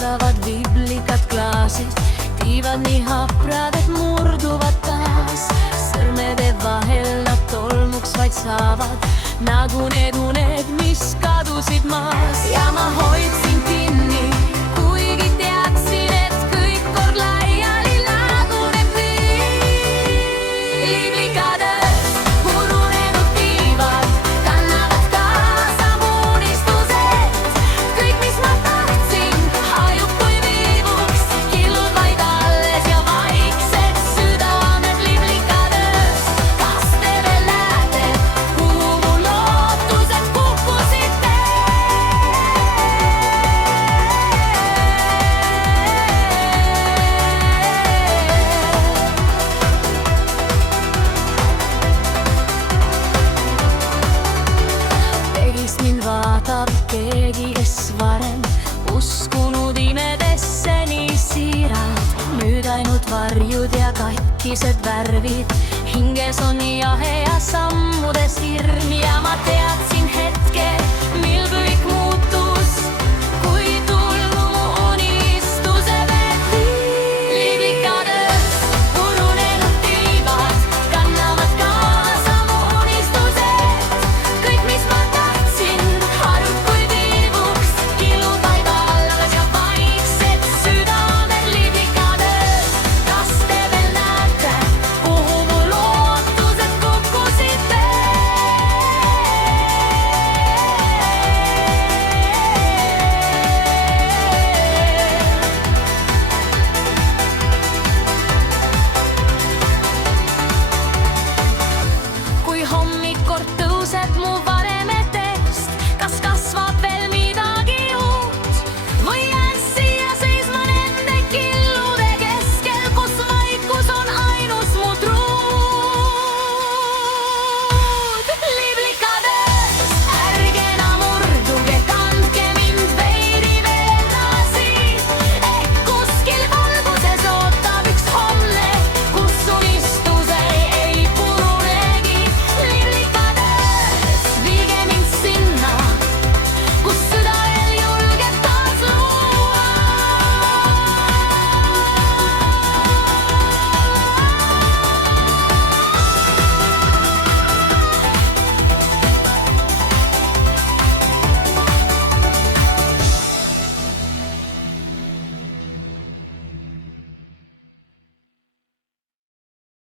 lendavad viblikad klaasid, tiivad nii haprad, et murduvad taas. Sõrmede vahel nad tolmuks vaid saavad, nagu need uned, mis kadusid maas. Ja ma hoidsin kinni, kuigi teadsin, et kõik kord laiali laguneb nii. Liblikades ununenud tiivad kannavad kaasa mu unistused. Kõik, mis ma tahtsin, hajub kui viibuks, killud vaid alles ja vaiksed südamed. Liblikades, kas te veel näete, kuhu mu lootused kukkusid? Peegist mind vaatab keegi, kes varem uskunud imedesse nii siiralt. Nüüd ainult varjud ja katkised värvid, hinges on jahe ja sammudes hirm. Ja ma teadsin,